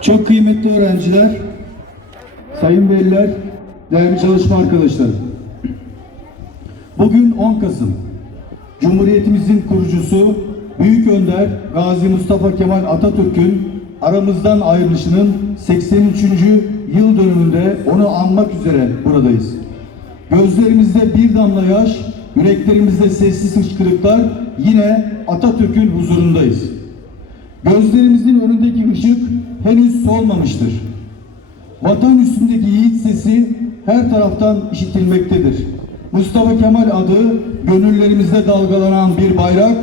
Çok kıymetli öğrenciler, sayın veliler, değerli çalışma arkadaşlar. Bugün 10 Kasım. Cumhuriyetimizin kurucusu Büyük Önder Gazi Mustafa Kemal Atatürk'ün aramızdan ayrılışının 83. yıl dönümünde onu anmak üzere buradayız. Gözlerimizde bir damla yaş, yüreklerimizde sessiz hıçkırıklar yine Atatürk'ün huzurundayız. Gözlerimizin önündeki ışık henüz solmamıştır. Vatan üstündeki yiğit sesi her taraftan işitilmektedir. Mustafa Kemal adı gönüllerimizde dalgalanan bir bayrak,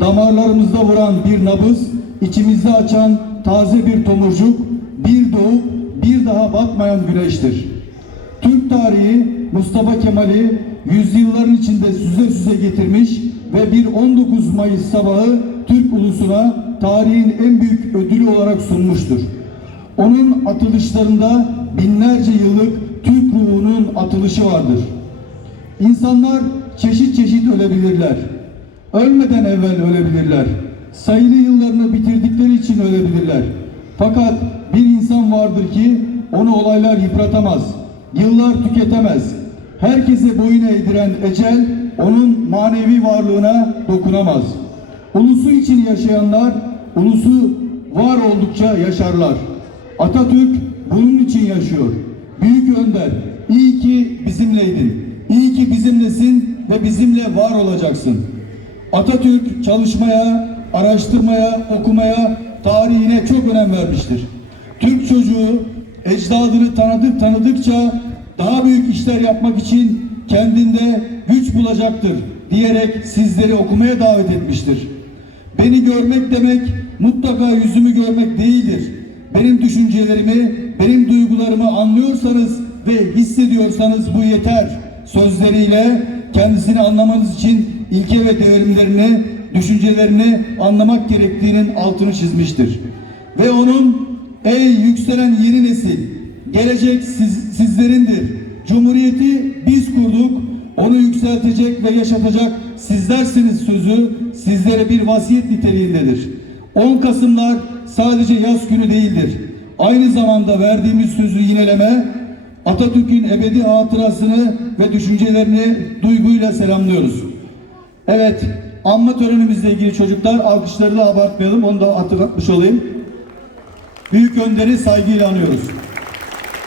damarlarımızda vuran bir nabız, içimizde açan taze bir tomurcuk, bir doğup bir daha batmayan güneştir. Türk tarihi Mustafa Kemal'i yüzyılların içinde süze süze getirmiş ve bir 19 Mayıs sabahı Türk ulusuna tarihin en büyük ödülü olarak sunmuştur. Onun atılışlarında binlerce yıllık Türk ruhunun atılışı vardır. İnsanlar çeşit çeşit ölebilirler. Ölmeden evvel ölebilirler. Sayılı yıllarını bitirdikleri için ölebilirler. Fakat bir insan vardır ki onu olaylar yıpratamaz. Yıllar tüketemez. Herkese boyun eğdiren ecel onun manevi varlığına dokunamaz. Ulusu için yaşayanlar ulusu var oldukça yaşarlar. Atatürk bunun için yaşıyor. Büyük önder, iyi ki bizimleydin. İyi ki bizimlesin ve bizimle var olacaksın. Atatürk çalışmaya, araştırmaya, okumaya, tarihine çok önem vermiştir. Türk çocuğu ecdadını tanıdık tanıdıkça daha büyük işler yapmak için kendinde güç bulacaktır diyerek sizleri okumaya davet etmiştir. Beni görmek demek mutlaka yüzümü görmek değildir. Benim düşüncelerimi, benim duygularımı anlıyorsanız ve hissediyorsanız bu yeter. Sözleriyle kendisini anlamanız için ilke ve devrimlerini, düşüncelerini anlamak gerektiğinin altını çizmiştir. Ve onun ey yükselen yeni nesil, gelecek siz, sizlerindir. Cumhuriyeti biz kurduk, onu yükseltecek ve yaşatacak sizlersiniz sözü sizlere bir vasiyet niteliğindedir. 10 Kasımlar sadece yaz günü değildir. Aynı zamanda verdiğimiz sözü yineleme, Atatürk'ün ebedi hatırasını ve düşüncelerini duyguyla selamlıyoruz. Evet, anma törenimizle ilgili çocuklar alkışları da abartmayalım, onu da hatırlatmış olayım. Büyük önderi saygıyla anıyoruz.